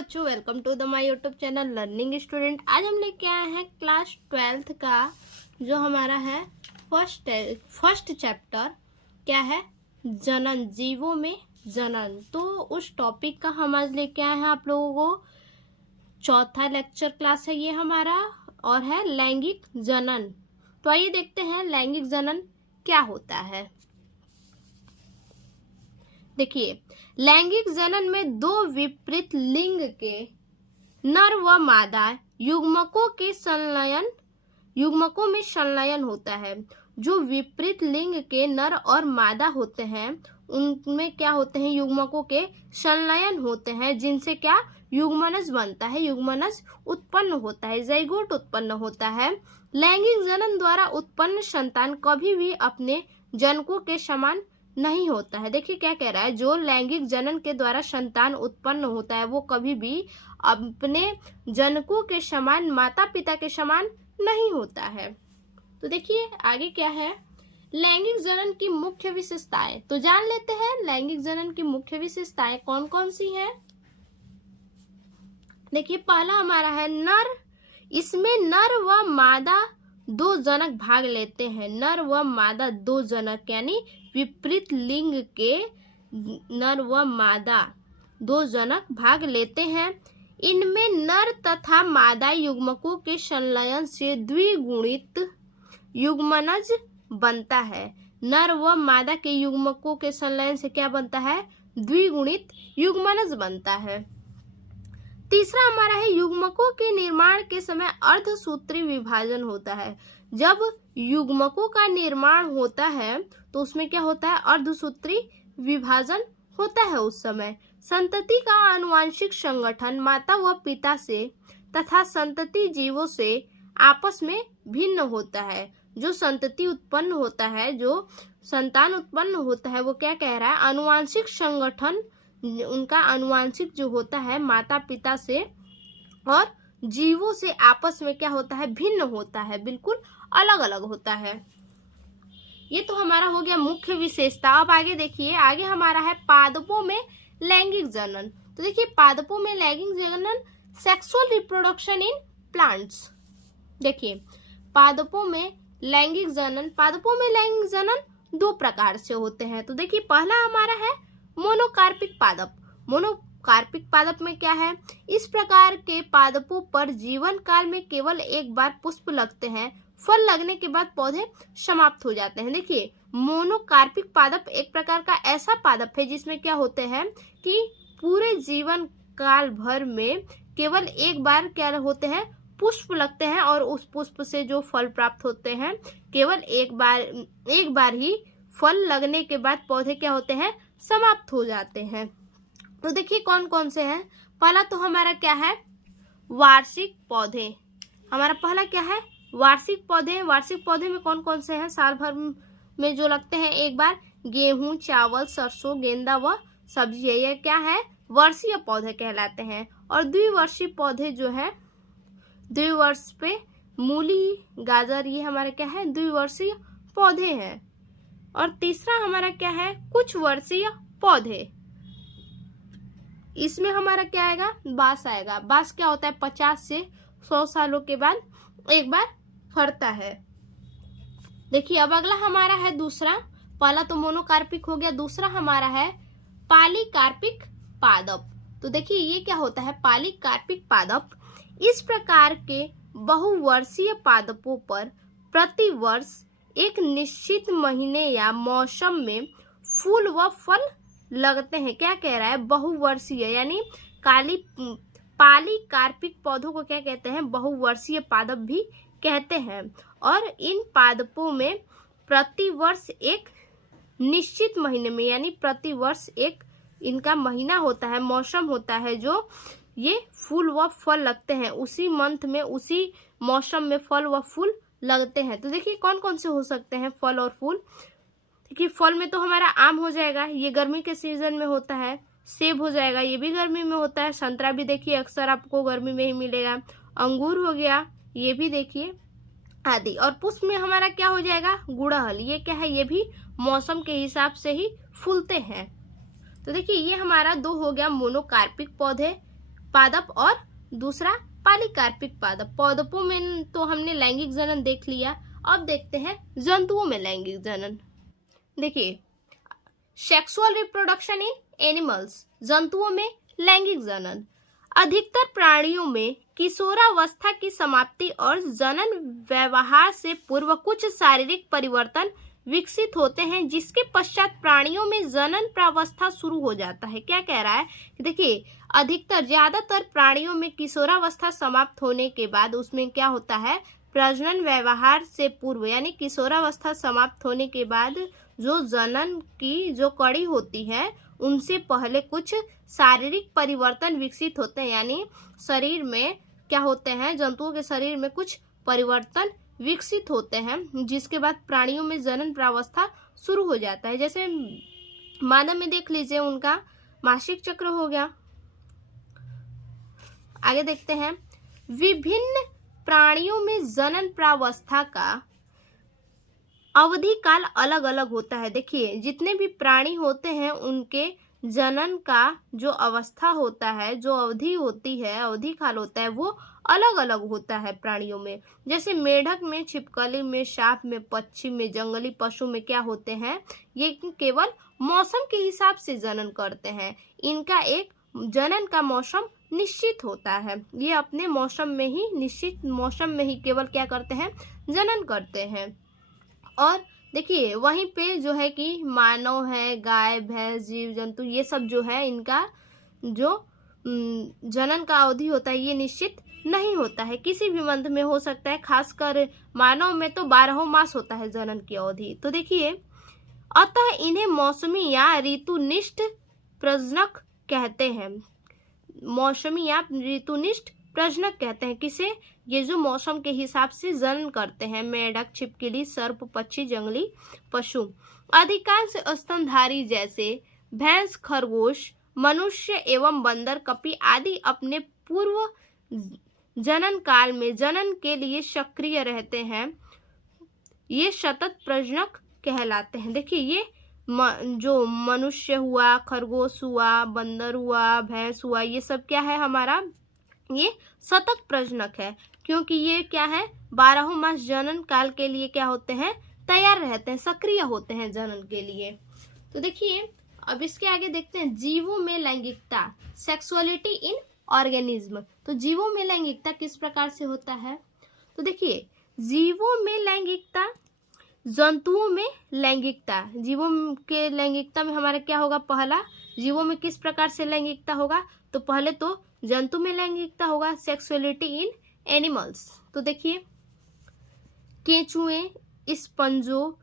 बच्चों, welcome to the my YouTube channel learning student. आज हम लेके आए हैं क्लास 12th का जो हमारा है फर्स्ट चैप्टर क्या है, जनन, जीवों में जनन। तो उस टॉपिक का हम आज लेके आए हैं आप लोगों को। चौथा लेक्चर क्लास है ये हमारा और है लैंगिक जनन। तो आइए देखते हैं लैंगिक जनन क्या होता है। देखिए, लैंगिक जनन में दो विपरीत लिंग के नर व मादा युग्मकों में संलयन होता है। जो विपरीत लिंग के नर और मादा होते हैं उनमें क्या होते हैं, युग्मकों के संलयन होते हैं, जिनसे क्या युग्मनज बनता है, युग्मनज उत्पन्न होता है, ज़ाइगोट उत्पन्न होता है। लैंगिक जनन द्वारा उत्पन्न संतान कभी भी अपने जनकों के समान नहीं होता है। देखिए क्या कह रहा है, जो लैंगिक जनन के द्वारा संतान उत्पन्न होता है वो कभी भी अपने जनकों के समान, माता पिता के समान नहीं होता है। तो देखिए आगे क्या है, लैंगिक जनन की मुख्य विशेषताएं। तो जान लेते हैं लैंगिक जनन की मुख्य विशेषताएं कौन कौन सी हैं। देखिए पहला हमारा है नर। इसमें नर व मादा दो जनक भाग लेते हैं। नर व मादा दो जनक यानी विपरीत लिंग के नर व मादा दो जनक भाग लेते हैं। इनमें नर तथा मादा युग्मकों के संलयन से द्विगुणित युग्मनज बनता है। नर व मादा के युग्मकों के संलयन से क्या बनता है, द्विगुणित युग्मनज बनता है। तीसरा हमारा है युग्मकों के निर्माण के समय अर्धसूत्री विभाजन होता है। जब युग्मकों का निर्माण होता है तो उसमें क्या होता है, अर्धसूत्री विभाजन होता है। उस समय संतति का आनुवंशिक संगठन माता व पिता से तथा संतति जीवों से आपस में भिन्न होता है। जो संतति उत्पन्न होता है, जो संतान उत्पन्न होता है, वो क्या कह रहा है, आनुवंशिक संगठन उनका आनुवंशिक जो होता है माता पिता से और जीवों से आपस में क्या होता है, भिन्न होता है, बिल्कुल अलग अलग होता है। ये तो हमारा हो गया मुख्य विशेषता। अब आगे देखिए, आगे हमारा है पादपों में लैंगिक जनन। तो देखिए पादपों में लैंगिक जनन, सेक्सुअल रिप्रोडक्शन इन प्लांट्स। देखिए पादपों में लैंगिक जनन दो प्रकार से होते हैं। तो देखिए पहला हमारा है मोनोकार्पिक पादप। मोनोकार्पिक पादप में क्या है, इस प्रकार के पादपों पर जीवन काल में केवल एक बार पुष्प लगते हैं, फल लगने के बाद पौधे समाप्त हो जाते हैं। देखिए मोनोकार्पिक पादप एक प्रकार का ऐसा पादप है जिसमें क्या होते हैं कि पूरे जीवन काल भर में केवल एक बार क्या होते हैं, पुष्प लगते हैं और उस पुष्प से जो फल प्राप्त होते हैं केवल एक बार ही फल लगने के बाद पौधे क्या होते हैं, समाप्त हो जाते हैं। तो देखिए कौन कौन से हैं। पहला तो हमारा क्या है, वार्षिक पौधे। हमारा पहला क्या है, वार्षिक पौधे। वार्षिक पौधे में कौन कौन से हैं, साल भर में जो लगते हैं एक बार, गेहूं, चावल, सरसों, गेंदा व सब्जी। ये क्या है, वर्षीय पौधे कहलाते हैं। और द्विवर्षीय पौधे जो है, द्विवर्ष पे मूली, गाजर, ये हमारे क्या है, द्विवर्षीय पौधे हैं। और तीसरा हमारा क्या है, कुछ वर्षीय पौधे। इसमें हमारा क्या आएगा, बांस आएगा। बांस क्या होता है, 50 से 100 सालों के बाद एक बार फरता है। देखिए अब अगला हमारा है दूसरा। पहला तो मोनोकार्पिक हो गया, दूसरा हमारा है पॉलीकार्पिक पादप। तो देखिए ये क्या होता है, पॉलीकार्पिक पादप। इस प्रकार के बहुवर्षीय पादपों पर प्रतिवर्ष एक निश्चित महीने या मौसम में फूल व फल लगते हैं। क्या कह रहा है, बहुवर्षीय यानी पॉलीकार्पिक पौधों को क्या कहते हैं, बहुवर्षीय पादप भी कहते हैं। और इन पादपों में प्रतिवर्ष एक निश्चित महीने में यानी प्रतिवर्ष एक इनका महीना होता है, मौसम होता है, जो ये फूल व फल लगते हैं। उसी मंथ में, उसी मौसम में फल व फूल लगते हैं। तो देखिए कौन कौन से हो सकते हैं फल और फूल। देखिए फल में तो हमारा आम हो जाएगा, ये गर्मी के सीजन में होता है। सेब हो जाएगा, ये भी गर्मी में होता है। संतरा भी देखिए अक्सर आपको गर्मी में ही मिलेगा। अंगूर हो गया, ये भी देखिए, आदि। और पुष्प में हमारा क्या हो जाएगा, गुड़हल। ये क्या है, ये भी मौसम के हिसाब से ही फूलते हैं। तो देखिए ये हमारा दो हो गया मोनोकार्पिक पौधे पादप और दूसरा पॉलीकार्पिक पादप। पादपों में तो हमने लैंगिक जनन देख लिया, अब देखते हैं जंतुओं में लैंगिक जनन। देखिए, सेक्सुअल रिप्रोडक्शन इन एनिमल्स, जंतुओं में लैंगिक जनन। अधिकतर प्राणियों में किशोरावस्था की समाप्ति और जनन व्यवहार से पूर्व कुछ शारीरिक परिवर्तन विकसित होते हैं, जिसके पश्चात प्राणियों में जनन प्रावस्था शुरू हो जाता है। क्या कह रहा है कि देखिए, अधिकतर ज्यादातर प्राणियों में किशोरावस्था समाप्त होने के बाद उसमें क्या होता है, प्रजनन व्यवहार से पूर्व यानी किशोरावस्था समाप्त होने के बाद जो जनन की जो कड़ी होती है उनसे पहले कुछ शारीरिक परिवर्तन विकसित होते हैं, यानी शरीर में क्या होते हैं, जंतुओं के शरीर में कुछ परिवर्तन विकसित होते हैं, जिसके बाद प्राणियों में जनन प्रावस्था शुरू हो जाता है। जैसे मानव में देख लीजिए, उनका मासिक चक्र हो गया। आगे देखते हैं, विभिन्न प्राणियों में जनन प्रावस्था का अवधि काल अलग अलग होता है। देखिए, जितने भी प्राणी होते हैं उनके जनन का जो अवस्था होता है, जो अवधि होती है, अवधि काल होता है, वो अलग अलग होता है प्राणियों में। जैसे मेढक में, छिपकली में, सांप में, पक्षी में, जंगली पशु में क्या होते हैं, ये केवल मौसम के हिसाब से जनन करते हैं। इनका एक जनन का मौसम निश्चित होता है, ये अपने मौसम में ही, निश्चित मौसम में ही केवल क्या करते हैं, जनन करते हैं। और देखिए, वहीं पे जो है कि मानव है, गाय, भैंस, जीव जंतु, ये सब जो है इनका जो जनन का अवधि होता है ये निश्चित नहीं होता है, किसी भी मंथ में हो सकता है। खासकर मानव में तो 12 मास होता है जनन की अवधि। तो देखिए, अतः इन्हें मौसमी या ऋतुनिष्ठ प्रजनक कहते हैं। मौसमी या ऋतुनिष्ठ प्रजनक कहते हैं किसे, ये जो मौसम के हिसाब से जनन करते हैं, मेढक, छिपकली, सर्प, पक्षी, जंगली पशु। अधिकांश स्तनधारी जैसे भैंस, खरगोश, मनुष्य एवं बंदर, कपि आदि अपने पूर्व जनन काल में जनन के लिए सक्रिय रहते हैं, ये सतत प्रजनक कहलाते हैं। देखिए, ये जो मनुष्य हुआ, खरगोश हुआ, बंदर हुआ, भैंस हुआ, ये सब क्या है हमारा, ये सतत प्रजनक है, क्योंकि ये क्या है, 12 मास जनन काल के लिए क्या होते हैं, तैयार रहते हैं, सक्रिय होते हैं जनन के लिए। तो देखिए, अब इसके आगे देखते हैं जीवों में लैंगिकता, सेक्सुअलिटी इन ऑर्गेनिज्म। तो जीवों में लैंगिकता किस प्रकार से होता है, तो देखिए, जीवों में लैंगिकता, जंतुओं में लैंगिकता। जीवों के लैंगिकता में हमारा क्या होगा, पहला जीवों में किस प्रकार से लैंगिकता होगा, तो पहले तो जंतु में लैंगिकता होगा, सेक्सुअलिटी इन एनिमल्स। तो देखिए, केंचुए, स्पंजो,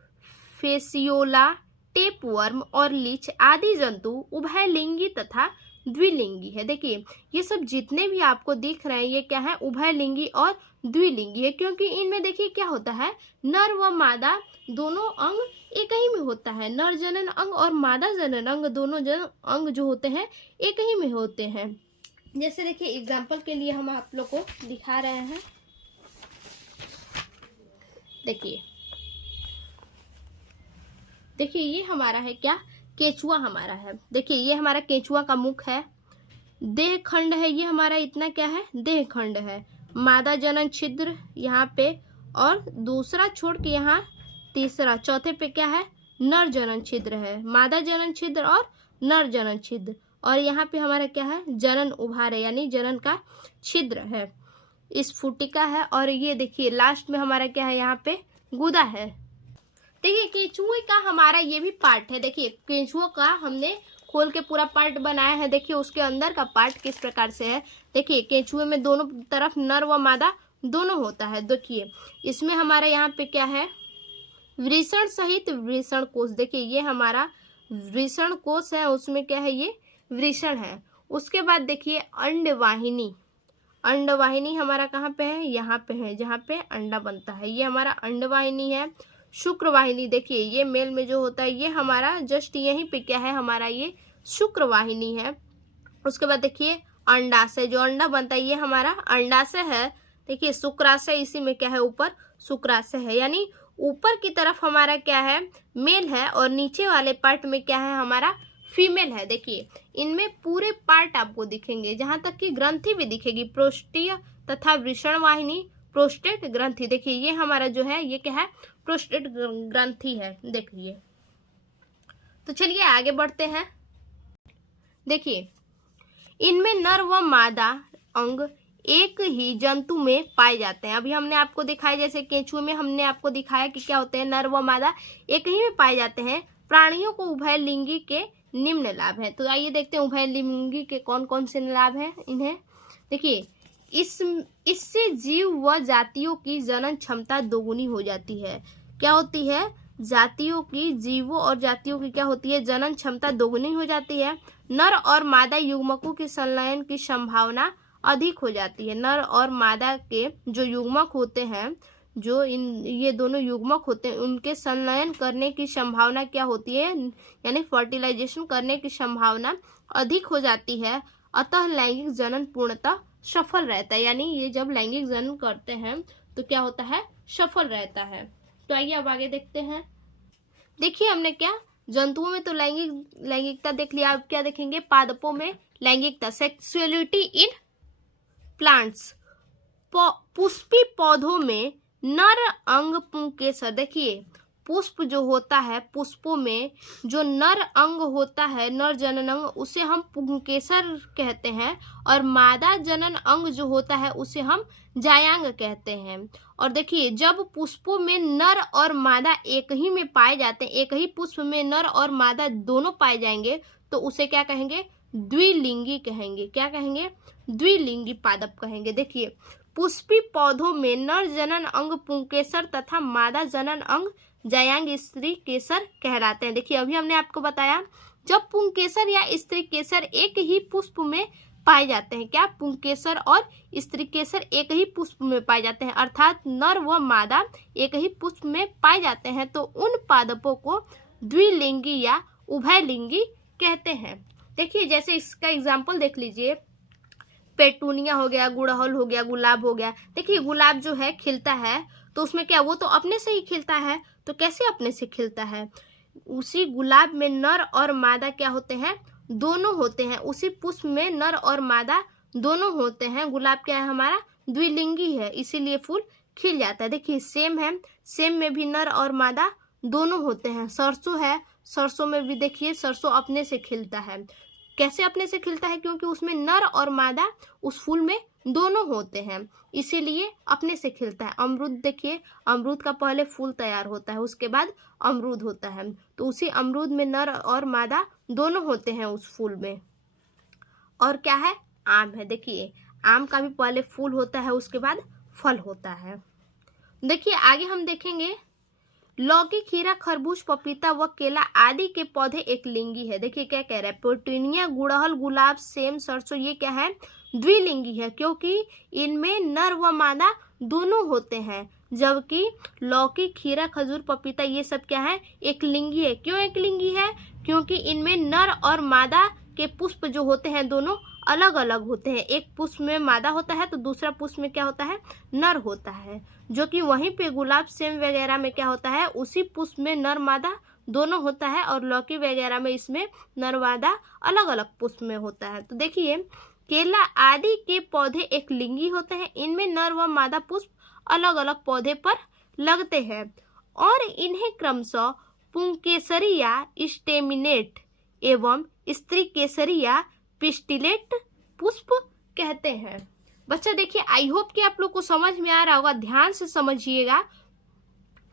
फेसियोला, टेपवर्म और लीच आदि जंतु उभयलिंगी तथा द्विलिंगी है। देखिए, ये सब जितने भी आपको दिख रहे हैं ये क्या है, उभयलिंगी और द्विलिंगी है, क्योंकि इनमें देखिए क्या होता है, नर व मादा दोनों अंग एक ही में होता है। नर जनन अंग और मादा जनन अंग दोनों अंग जो होते हैं एक ही में होते हैं। जैसे देखिए, एग्जाम्पल के लिए हम आप लोग को दिखा रहे हैं। देखिए, ये हमारा है क्या, केचुआ हमारा है। देखिए, ये हमारा केचुआ का मुख है, देह खंड है, ये हमारा इतना क्या है, देह खंड है। मादा जनन छिद्र यहाँ पे, और दूसरा छोड़ के यहाँ तीसरा, चौथे पे क्या है, नर जनन छिद्र है। मादा जनन छिद्र और नर जनन छिद्र, और यहाँ पे हमारा क्या है, जनन उभार है, यानी जनन का छिद्र है, स्फुटिका है। और ये देखिए लास्ट में हमारा क्या है, यहाँ पे गुदा है। देखिए, केंचुए का हमारा ये भी पार्ट है। देखिए, केंचुओं का हमने खोल के पूरा पार्ट बनाया है। देखिए, उसके अंदर का पार्ट किस प्रकार से है। देखिए, केंचुए में दोनों तरफ नर व मादा दोनों होता है। देखिए, इसमें हमारा यहाँ पे क्या है, वृषण सहित वृषण कोश। देखिए, ये हमारा वृषण कोश है, उसमें क्या है, ये वृषण है। उसके बाद देखिए, अंडवाहिनी। अंडवाहिनी हमारा कहाँ पे है, यहाँ पे है, जहाँ पे अंडा बनता है, ये हमारा अंडवाहिनी है। शुक्रवाहिनी, देखिए ये मेल में जो होता है ये हमारा जस्ट यहीं पे क्या है, हमारा ये शुक्रवाहिनी है। उसके बाद देखिए, अंडाशय, जो अंडा बनता है ये हमारा अंडाशय है। देखिए, शुक्राशय, इसी में क्या है, ऊपर शुक्राशय है, यानी ऊपर की तरफ हमारा क्या है, मेल है, और नीचे वाले पार्ट में क्या है, हमारा फीमेल है। देखिए इनमें पूरे पार्ट आपको दिखेंगे, जहां तक कि ग्रंथि भी दिखेगी, प्रोस्टीय तथा वृषण वाहिनी, प्रोस्टेट ग्रंथि। देखिए ये हमारा जो है ये क्या है, प्रोस्टेट ग्रंथि है। देखिए तो चलिए आगे बढ़ते हैं। देखिए इनमें नर व मादा अंग एक ही जंतु में पाए जाते हैं। अभी हमने आपको दिखाया, जैसे केंचुए में हमने आपको दिखाया कि क्या होते हैं, नर व मादा एक ही में पाए जाते हैं। प्राणियों को उभयलिंगी के निम्न लाभ है। तो आइए देखते हैं उभयलिंगी के कौन कौन से लाभ हैं इन्हें। देखिए इससे जीव व जातियों की जनन क्षमता दोगुनी हो जाती है। क्या होती है, जातियों की, जीवों और जातियों की क्या होती है, जनन क्षमता दोगुनी हो जाती है। नर और मादा युग्मकों के संलयन की संभावना अधिक हो जाती है। नर और मादा के जो युग्मक होते हैं, जो ये दोनों युग्मक होते हैं, उनके संलयन करने की संभावना क्या होती है, यानी फर्टिलाइजेशन करने की संभावना अधिक हो जाती है। अतः लैंगिक जनन पूर्णतः सफल रहता है। यानी ये जब लैंगिक जनन करते हैं तो क्या होता है, सफल रहता है। तो आइए अब आगे देखते हैं। देखिए हमने क्या, जंतुओं में तो लैंगिकता देख लिया, अब क्या देखेंगे, पादपों में लैंगिकता, सेक्सुअलिटी इन प्लांट्स। पुष्पी पौधों में नर अंग पुंकेसर। देखिए पुष्प जो होता है, पुष्पों में जो नर अंग होता है, नर जनन अंग, उसे हम पुंकेसर कहते हैं। और मादा जनन अंग जो होता है उसे हम जायांग कहते हैं। और देखिए जब पुष्पों में नर और मादा एक ही में पाए जाते हैं, एक ही पुष्प में नर और मादा दोनों पाए जाएंगे, तो उसे क्या कहेंगे, द्विलिंगी कहेंगे। क्या कहेंगे, द्विलिंगी पादप कहेंगे। देखिए पुष्पी पौधों में नर जनन अंग पुंकेसर तथा मादा जनन अंग जायांग स्त्री केसर कहलाते हैं। देखिए अभी हमने आपको बताया, जब पुंकेसर या स्त्री केसर एक ही पुष्प में पाए जाते हैं, क्या, पुंकेसर और स्त्री केसर एक ही पुष्प में पाए जाते हैं, अर्थात नर व मादा एक ही पुष्प में पाए जाते हैं, तो उन पादपों को द्विलिंगी या उभयलिंगी कहते हैं। देखिए जैसे इसका एग्जाम्पल देख लीजिए, पेटूनिया हो गया, गुड़हल हो गया, गुलाब हो गया। देखिए गुलाब जो है खिलता है तो उसमें क्या, वो तो अपने से ही खिलता है। तो कैसे अपने से खिलता है, उसी गुलाब में नर और मादा क्या होते हैं, दोनों होते हैं। उसी पुष्प में नर और मादा दोनों होते हैं। गुलाब क्या है हमारा, द्विलिंगी है, इसीलिए फूल खिल जाता है। देखिए सेम है, सेम में भी नर और मादा दोनों होते हैं। सरसों है, सरसों में भी देखिए सरसों अपने से खिलता है। कैसे अपने से खिलता है, क्योंकि उसमें नर और मादा उस फूल में दोनों होते हैं, इसीलिए अपने से खिलता है। अमरूद देखिए, अमरूद का पहले फूल तैयार होता है, उसके बाद अमरूद होता है। तो उसी अमरूद में नर और मादा दोनों होते हैं उस फूल में। और क्या है, आम है। देखिए आम का भी पहले फूल होता है, उसके बाद फल होता है। देखिए आगे हम देखेंगे, लौकी, खीरा, खरबूज, पपीता व केला आदि के पौधे एक लिंगी है। देखिए क्या कह रहा है, पेटूनिया, गुड़हल, गुलाब, सेम, सरसों, ये क्या है, द्विलिंगी है, क्योंकि इनमें नर व मादा दोनों होते हैं। जबकि लौकी, खीरा, खजूर, पपीता ये सब क्या है, एक लिंगी है। क्यों एक लिंगी है, क्योंकि इनमें नर और मादा के पुष्प जो होते हैं दोनों अलग अलग होते हैं। एक पुष्प में मादा होता है तो दूसरा पुष्प में क्या होता है, नर होता है। जो कि वहीं पे गुलाब, सेम वगैरह में क्या होता है, उसी पुष्प में नर मादा दोनों होता है, और लौकी वगैरह में इसमें नर मादा अलग अलग पुष्प में होता है। तो देखिए केला आदि के पौधे एक लिंगी होते हैं, इनमें नर व मादा पुष्प अलग अलग पौधे पर लगते हैं, और इन्हें क्रमशः पुंकेसरी या स्टेमिनेट एवं स्त्री केसरी या पिस्टिलेट पुष्प कहते हैं। बच्चा देखिए आई होप कि आप लोग को समझ में आ रहा होगा, ध्यान से समझिएगा।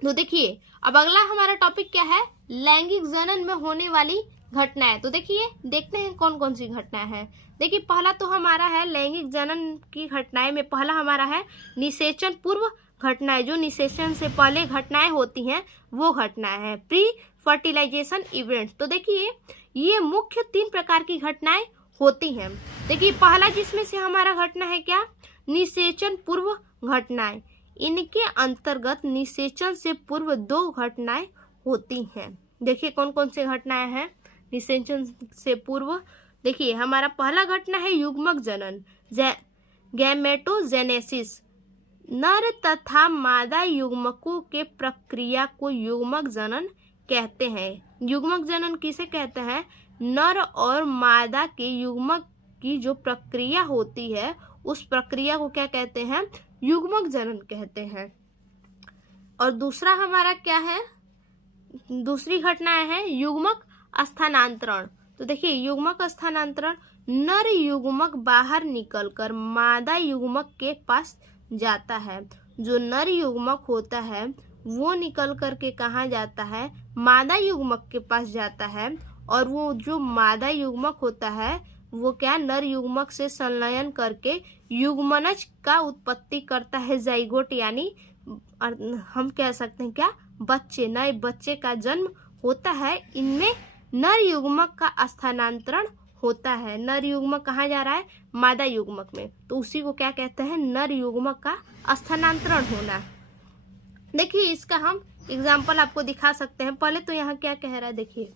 तो देखिए अब अगला हमारा टॉपिक क्या है, लैंगिक जनन में होने वाली घटनाएं। तो देखिए देखते हैं कौन कौन सी घटनाएं हैं। देखिए पहला तो हमारा है लैंगिक जनन की घटनाएं में, पहला हमारा है निषेचन पूर्व घटनाएं। जो निषेचन से पहले घटनाएं होती हैं वो घटनाएं हैं, प्री फर्टिलाइजेशन इवेंट। तो देखिए ये मुख्य 3 प्रकार की घटनाएं होती हैं। देखिए पहला जिसमें से हमारा घटना है क्या, निषेचन पूर्व घटनाएं। इनके अंतर्गत निषेचन से पूर्व 2 घटनाएं होती हैं। देखिए कौन कौन सी घटनाएं हैं निषेचन से पूर्व। देखिए हमारा पहला घटना है युग्मक जनन, गैमेटोजेनेसिस। नर तथा मादा युग्मकों के प्रक्रिया को युग्मक जनन कहते हैं। युग्मक जनन किसे कहते हैं, नर और मादा के युग्मक की जो प्रक्रिया होती है उस प्रक्रिया को क्या कहते हैं? युग्मक जनन कहते हैं। और दूसरा हमारा क्या है? दूसरी घटना है युग्मक स्थानांतरण। तो देखिए युग्मक स्थानांतरण, नर युग्मक बाहर निकलकर मादा युग्मक के पास जाता है। जो नर युग्मक होता है वो निकल करके कहाँ जाता है? मादा युग्मक के पास जाता है। और वो जो मादा युग्मक होता है वो क्या नर युग्मक से संलयन करके युग्मनज का उत्पत्ति करता है, जाइगोट, यानी हम कह सकते हैं क्या? बच्चे, नए बच्चे का जन्म होता है। इनमें नर युग्मक का स्थानांतरण होता है। नर युग्मक कहाँ जा रहा है? मादा युग्मक में, तो उसी को क्या कहते हैं? नर युग्मक का स्थानांतरण होना। देखिए इसका हम एग्जाम्पल आपको दिखा सकते हैं। पहले तो यहाँ क्या कह रहा है देखिए,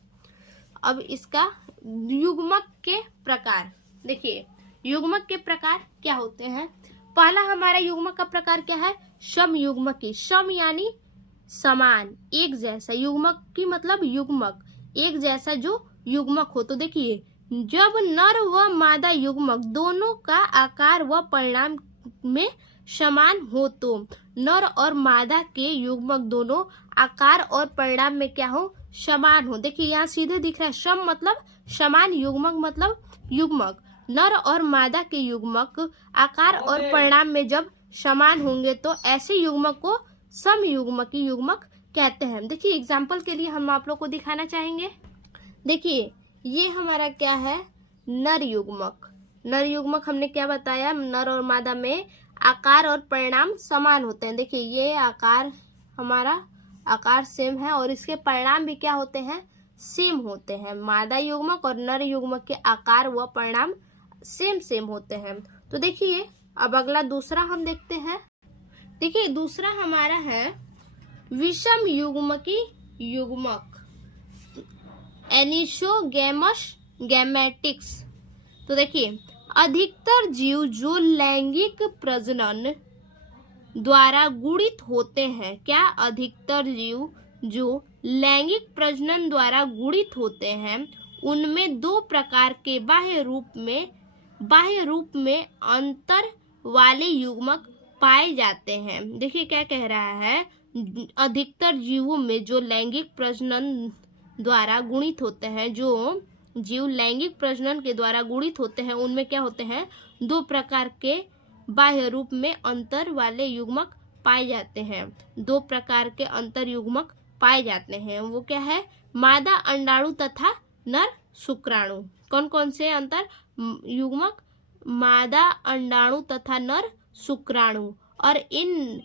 अब इसका युग्मक के प्रकार देखिए। युग्मक के प्रकार क्या होते हैं? पहला हमारा युग्मक का प्रकार क्या है? सम युग्मकी। सम यानी समान, एक जैसा। युग्मक की मतलब युग्मक, एक जैसा जो युग्मक हो। तो देखिए जब नर व मादा युग्मक दोनों का आकार व परिणाम में समान हो तो नर और मादा के युग्मक दोनों आकार और परिणाम में क्या हो? समान हो। देखिए यहाँ सीधे दिख रहा है सम मतलब समान, युग्मक मतलब युग्मक। नर और मादा के युग्मक आकार और परिणाम में जब समान होंगे तो ऐसे युग्मक को सम युग्मकी युग्मक कहते हैं। देखिए एग्जाम्पल के लिए हम आप लोग को दिखाना चाहेंगे। देखिए ये हमारा क्या है? नर युग्मक। नर युग्मक हमने क्या बताया? नर और मादा में आकार और परिणाम समान होते हैं। देखिए ये आकार, हमारा आकार सेम है और इसके परिणाम भी क्या होते हैं? सेम होते हैं। मादा युग्मक और नर युग्मक के आकार व परिणाम सेम होते हैं। तो देखिए अब अगला दूसरा हम देखते हैं। देखिए दूसरा हमारा है विषम युग्मकी युग्मक, एनिसोगैमस गैमेटिक्स। तो देखिए अधिकतर जीव जो लैंगिक प्रजनन द्वारा गुणित होते हैं, क्या? अधिकतर जीव जो लैंगिक प्रजनन द्वारा गुणित होते हैं उनमें दो प्रकार के बाह्य रूप में अंतर वाले युग्मक पाए जाते हैं। देखिए क्या कह रहा है? अधिकतर जीवों में जो लैंगिक प्रजनन द्वारा गुणित होते हैं, जो जीव लैंगिक प्रजनन के द्वारा गुणित होते हैं उनमें क्या होते हैं? दो प्रकार के बाह्य रूप में अंतर वाले युग्मक पाए जाते हैं। दो प्रकार के अंतर युग्मक पाए जाते हैं। वो क्या है? मादा अंडाणु तथा नर शुक्राणु। कौन कौन से अंतर युग्मक? मादा अंडाणु तथा नर शुक्राणु। और इन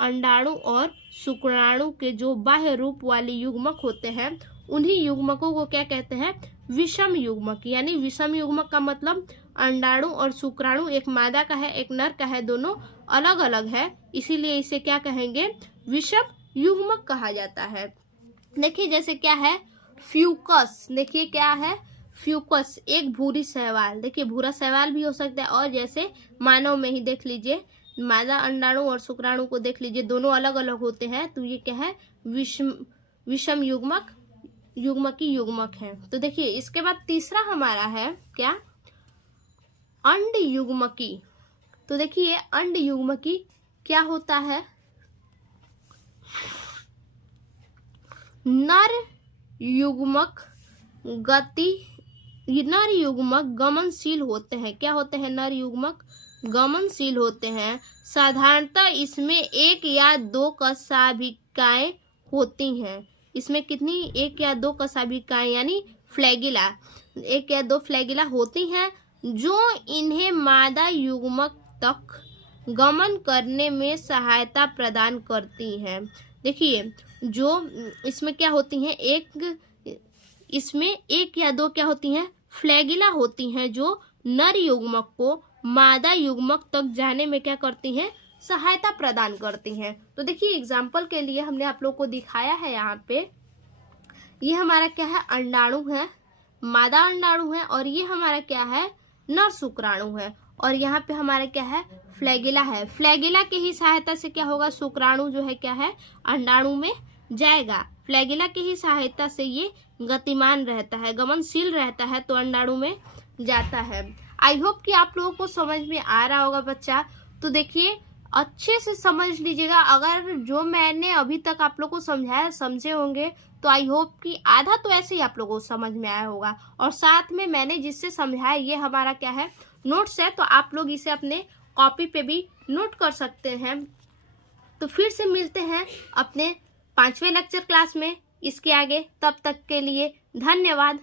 अंडाणु और शुक्राणु के जो बाह्य रूप वाले युग्मक होते हैं उन्हीं युग्मकों को क्या कहते हैं? विषम युग्मक। यानी विषम युग्मक का मतलब अंडाणु और शुक्राणु एक मादा का है एक नर का है, दोनों अलग अलग है, इसीलिए इसे क्या कहेंगे? विषम युग्मक कहा जाता है। देखिए जैसे क्या है? फ्यूकस। देखिए क्या है? फ्यूकस एक भूरी शैवाल। देखिए भूरा शैवाल भी हो सकता है। और जैसे मानव में ही देख लीजिए, मादा अंडाणु और शुक्राणु को देख लीजिए, दोनों अलग अलग होते हैं। तो ये क्या है? विषम युग्मकी युग्मक है। तो देखिए इसके बाद तीसरा हमारा है क्या? अंड युग्मकी। तो देखिए अंड युग्मकी क्या होता है? नर युग्मक गमनशील होते हैं। क्या होते हैं? नर युग्मक गमनशील होते हैं। साधारणतः इसमें एक या दो कशाभिकाएं होती हैं। इसमें कितनी? एक या दो कशाभिकाएं यानी फ्लैगिला, एक या दो फ्लैगिला होती हैं जो इन्हें मादा युग्मक तक गमन करने में सहायता प्रदान करती हैं। देखिए जो इसमें क्या होती हैं? इसमें एक या दो क्या होती हैं? फ्लैगिला होती हैं जो नर युग्मक को मादा युग्मक तक जाने में क्या करती हैं? सहायता प्रदान करती हैं। तो देखिए एग्जाम्पल के लिए हमने आप लोग को दिखाया है यहाँ पे, ये हमारा क्या है? अंडाणु है, मादा अंडाणु है, और ये हमारा क्या है? नर शुक्राणु है। और यहाँ पे हमारा क्या है? फ्लैगिला है। फ्लैगिला के ही सहायता से क्या होगा? शुक्राणु जो है क्या है? अंडाणु में जाएगा। फ्लैगिला की ही सहायता से ये गतिमान रहता है, गमनशील रहता है तो अंडाणु में जाता है। आई होप कि आप लोगों को समझ में आ रहा होगा बच्चा। तो देखिए अच्छे से समझ लीजिएगा, अगर जो मैंने अभी तक आप लोगों को समझाया समझे होंगे तो आई होप कि आधा तो ऐसे ही आप लोगों को समझ में आया होगा। और साथ में मैंने जिससे समझाया ये हमारा क्या है, नोट्स है, तो आप लोग इसे अपने कॉपी पे भी नोट कर सकते हैं। तो फिर से मिलते हैं अपने 5वें लेक्चर क्लास में इसके आगे, तब तक के लिए धन्यवाद।